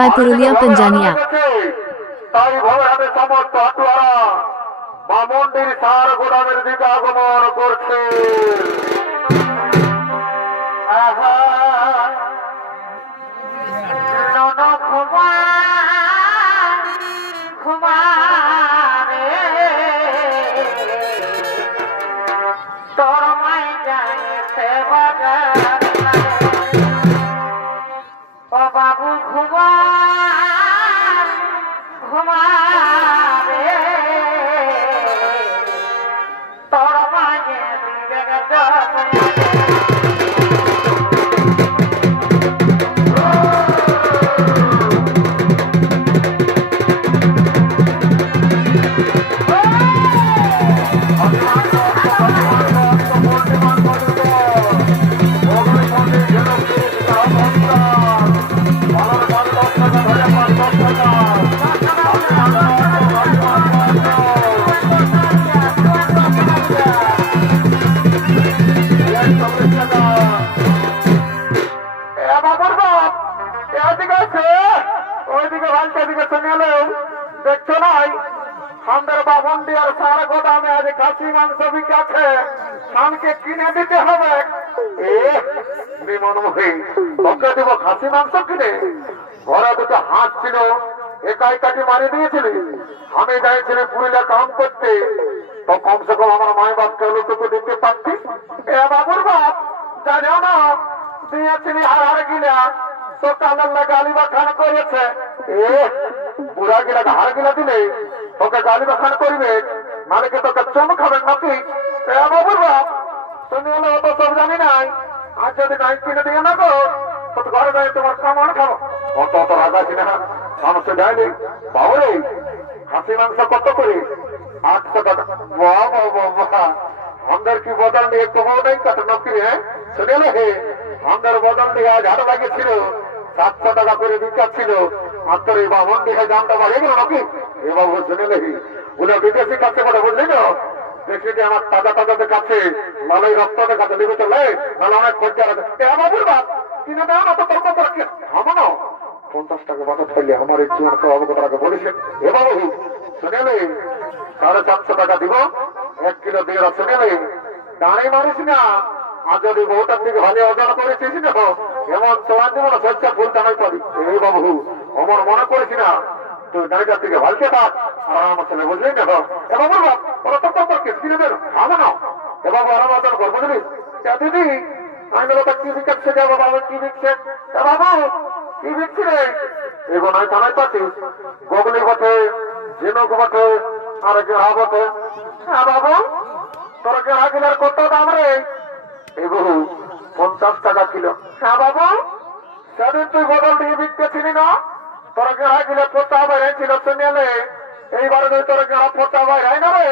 by Purulia Panjania. বামন্ডির সার গোদামের দিকে আগমন করছে। বাবু ঘুমা। Bye-bye. দেখছ নাই? গোদামে আজ খাসি মাংস বিকাছে খানকে কিনে দিতে হবে। এ বিমনমোহী তোকে দেবো খাসি মাংস কিনে। ঘরে দুটো হাত ছিল। একাই কাটি মারি দিয়েছিলি। আমি যাইছিলি পুরুলিয়া কাম করতে। তো কমসে কম আমার মায় বাপকে লোকটুকু দিতে পারতি। এ বাবুর বাপ জানো না, দিয়েছিলি হার হার গিলা। গালি বাখান করেছে। বুড়া গিলা হার গিলা দিলে। তোকে গালি বাখান মালিকে তোকে নাকি? এ বাবুর বাপ, তুমি হলে জানি নাই। আর যদি নাই কিনে দিয়ে না গো ঘরে তোমার কামান খাব। অত অত রাগাছি না। মানুষ যায়নি বাবুরে খাসি মাংস কত করে? আটশো টাকা। বাহ আমাদের কি বদল নিয়ে তোমাও নেই কত নকি হ্যাঁ? শুনে হে আমাদের বদল নিয়ে হাট লাগিয়েছিল সাতশো টাকা করে বিকাচ্ছিল আর তোর এই বামন দিকে দামটা বাড়িয়ে গেল নাকি? এ বাবু শুনে নেই ওরা বিদেশি কাছে করে বললি না দেখি আমার তাজা তাজাদের কাছে মালাই রক্তদের কাছে নেবে তো লাই নাহলে অনেক খরচা আছে। এ বাবুর বাপ, কিনে দাও না তো তোর কত রাখি না। পঞ্চাশ টাকা বাজার ফেললে আমার এই জীবনকে অবগত রাখে বলেছে এ বাবু শুনে নেই সাড়ে চারশো টাকা দিব এক কিলো দিয়ে শুনে নেই দাঁড়িয়ে মারিস না জীবন বাবু অমর মনে করেছি না তুই গাড়িটার থেকে ভালতে থাক আর আমার ছেলে বুঝলি না দিদি হ্যাঁ পঞ্চাশ টাকা কিলো। হ্যাঁ বাবু, সেদিন তুই বদল দিয়ে বিকতেছিলি না? তোর গেহা গিলে পোতা বাইরে ছিল শুনিয়ালে এইবারে যদি তোর গেহা পোতা বাইরে না রে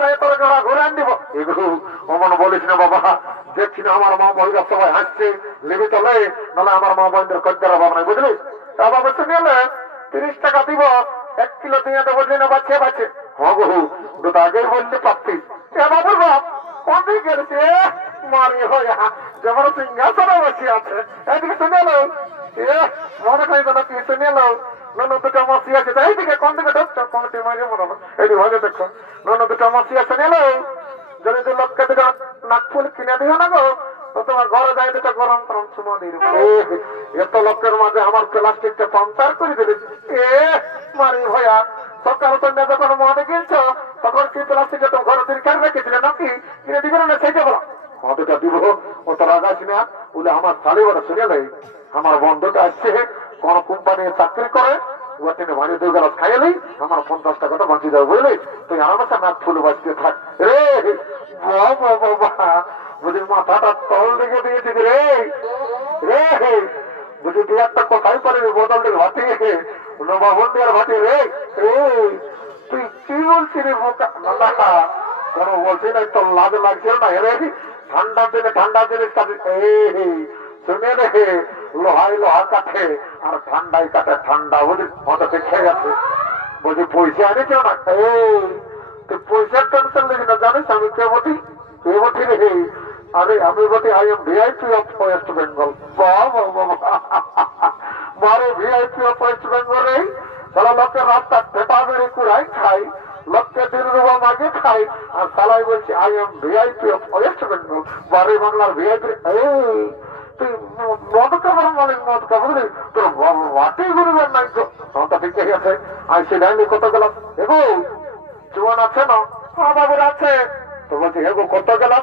যাই তোর গেহা ঘুরে আন দিব এগুলো অমন বলিস না, বাবা। দেখছি না আমার মা বইরা সবাই হাসছে লেবি চলে নাহলে আমার মা বোনদের কজ্জার অভাব নাই, বুঝলি? তা বাবা শুনিয়ালে তিরিশ টাকা দিব, এক কিলো দিয়ে তো বুঝলি না বাচ্চা বাচ্চে গো দুটো বলতে এ বাপ কোন দিকে গেছে। মারি হইয়া যেমন সিংহাসনে বসে আছে। এদিকে শুনে এলো এ, মনে করি তো নাকি শুনে এলো নন দুটো মাসি আছে। তাই দিকে কোন দিকে ঢুকছো? কোনটি মাঝে মনে হয় এদিকে ভালো দেখো। নন দুটো মাসি আছে এলো তোমার ঘরে দুটো গরম চুমা। এত লোকের মাঝে আমার প্লাস্টিকটা পাম্পার করে দিলে এ মারি ভয়া মনে যাব আমার নেই আমার বন্ধুটা আসছে কোন কোম্পানি চাকরি করে ভারী দুই খাইলেই আমার পঞ্চাশ টাকাটা বাঁচিয়ে দেবো বুঝলি তুই আরামে নাক ফুল বাঁচতে থাক রে বাবা বুঝলি মাথাটা তল দিকে দিয়েছি রে। রে বুঝলি তুই একটা কথাই পারিনি বদল দিকে ভাতি নবা বন্দি আর ভাতি রে এই তুই কি বলছিস রে বোকা? কেন বলছি না তোর লাজ লাগছে না রে। ঠান্ডা দিনে ঠান্ডা কাটে। এই শুনে রে লোহাই লোহা কাটে, আর ঠান্ডাই কাটে ঠান্ডা বুঝলি মতো দেখে গেছে। বলছি পয়সা আনিস না? তুই পয়সার টেনশন নিবি না, জানিস আমি কে বটি? কে বটি রে? আরে আমি বটি I am VIP of West Bengal মারে ভিআইপি অফ ওয়েস্ট বেঙ্গলে সালা লোকের রাস্তা পেটা বেড়ে কুড়াই খাই লোককে দিন রুবা মাগে খাই আর সালাই বলছি I am VIP of West Bengal বারে বাংলার ভিআইপি এই তুই মদ খাবার মালিক মদ খাবার তোর বাটি ঘুরবেন নাই তো তো ঠিক আছে আমি সে লাইনে কত গেলাম? এগো জোয়ান আছে না? হ্যাঁ বাবুর আছে। তো বলছি এগো কত গেলাম?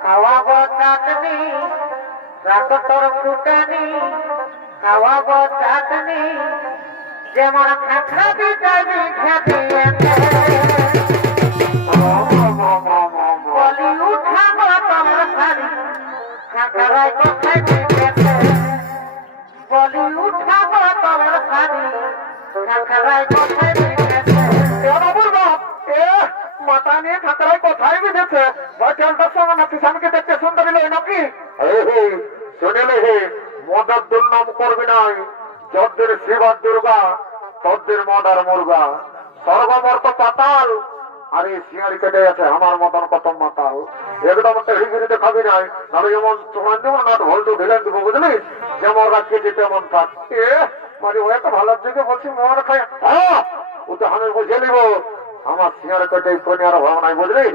খাওয়াব চাটনি রাতর ফুটানি খাওয়াব চাটনি যেমন খাবি যাবি খাবি বলি উঠাব তোমার শাড়ি খাঁকারাই কোথায় বলি উঠাব তোমার শাড়ি খাঁকারাই কোথায় দুর্নাম করবি নাই। যদ্দের শিবার দুর্গা, তদ্দের মদার মুরগা। সর্বমর্ত পাতাল, আরে শিয়ারি কেটে আছে আমার মতন কত মাতাল। একদম টেহিগিরিতে খাবি নাই। নাহলে যেমন তোমার যেমন নাট ভল্টু ঢেলেন দিব বুঝলিস যেমন রাখিয়েছি তেমন থাক। এ মানে ও একটা ভালো দিকে বলছি, মন খাই ও তো আমি বুঝে নিব আমার শিয়ার কেটে কনিয়ার ভাবনায় বুঝলি?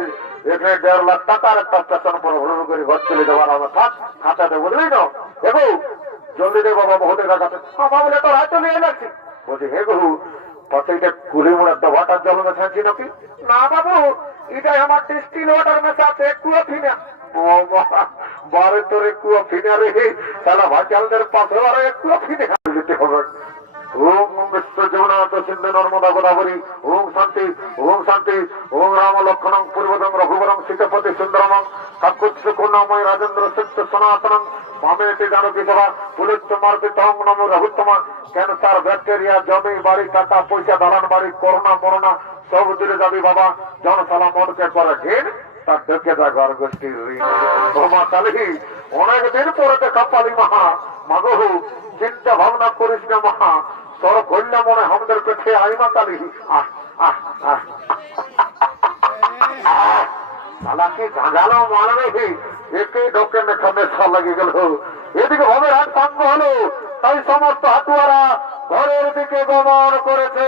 এখানে দেড় লাখ টাকার একটা স্টেশন পর হলুদ করে ঘর চলে যাওয়ার আমার থাক খাতাতে বুঝলি না দেখো জলদি দে বাবা বহুতের কাছে বাবা বলে তো রাত চলে যাচ্ছি। বলছি, হে গরু পথে কুলি মোড়া দবাটার জল মেশাচ্ছি নাকি? না বাবু এটাই আমার ডিস্টিল ওয়াটার মেশাচ্ছে একটু ফিনা। বারে তোর কুয়া ফিনা রে তাহলে ভাজালদের পাশে আরও একটু ফিনে। দিতে হবে। ওম বিশ্ব জগন্নাথ সিন্ধু নর্মদা গোদাবরী। ওম শান্তি ওম শান্তি, ওম রাম লক্ষণং, পূর্বদং রঘুবরং সীতাপতি সুন্দরমং কাকুৎস করুণাময় রাজেন্দ্র সত্য সনাতনং মামেটি জানকী সভা পুলিশ মার্পিতং নম রঘুত্তমা, ক্যান্সার, ব্যাকটেরিয়া, জমি, বাড়ি, টাকা, পয়সা, দালান, বাড়ি, করোনা, মরোনা, সব দূরে যাবি বাবা। জনসালা মনকে করে ঘিন তার দেখে থাকার গোষ্ঠীর মা কালী অনেক পরে দেখা পালি মাহা। মাগো চিন্তা ভাবনা করিস না মহা। তোর করলে মনে আমাদের পেছে আইমা তালি ঢোকে এদিকে হবে রাত সাঙ্গ হলো। তাই সমস্ত হাতুয়ারা ঘরের দিকে গমন করেছে।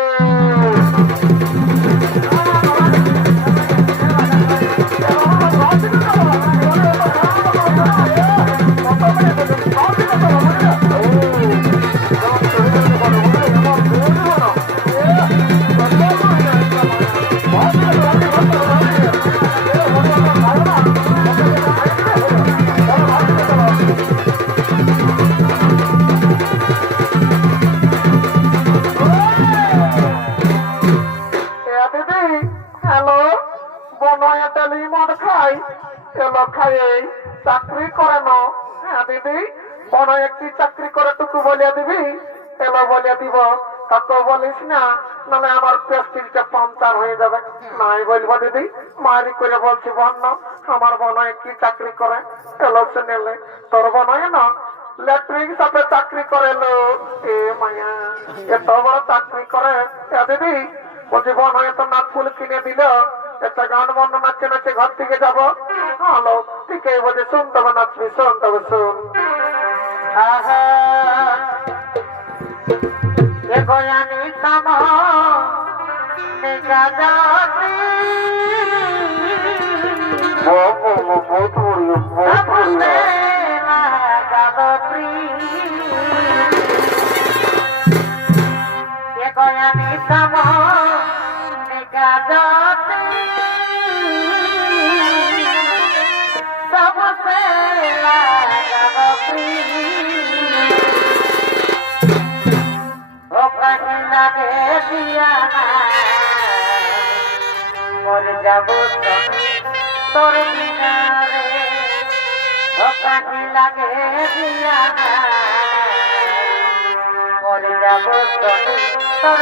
হ্যাঁ দিদি একটি চাকরি করে বলিয়া দিবি এলো বলিয়া দিব তত বলিস না, নাহলে আমার প্রেস্টিজটা পাঞ্চার হয়ে যাবে। নাই বলব দিদি মারি করে বলছি বন্য আমার বনয় কি চাকরি করে? এলো শুনেলে তোর বনয় না ল্যাট্রিক সাথে চাকরি করে লো। এ মায়া, এত বড় চাকরি করে দিদি, বলছি বোন হয়তো নাচ ফুল কিনে দিল একটা গান বন্ধ নাচে নাচে ঘর থেকে যাব হ্যালো ঠিক আছে বলছে শুন তবে নাচবি শোন তবে শুন আহা এ গয়ানি কাম নিগাদাতি আপনে লাগাদতি দিয়া মর যাব তোর কিনারে কहीं লাগে দিয়া মর যাব তোর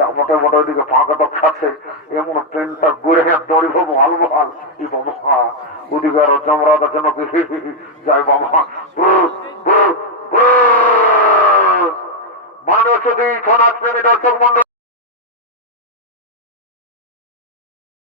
যা মোটে মোটা ওইদিকে ফাঁকা তো খাচ্ছে এমন ট্রেনটা ঘুরে দৌড়ি ভাবো হাল ভালো এই বাবা ওদিকে আরও চামড়া আছে নাকি যাই বাবা। মানুষ যদি ছনাচ প্রেমী দর্শক মন্ডল।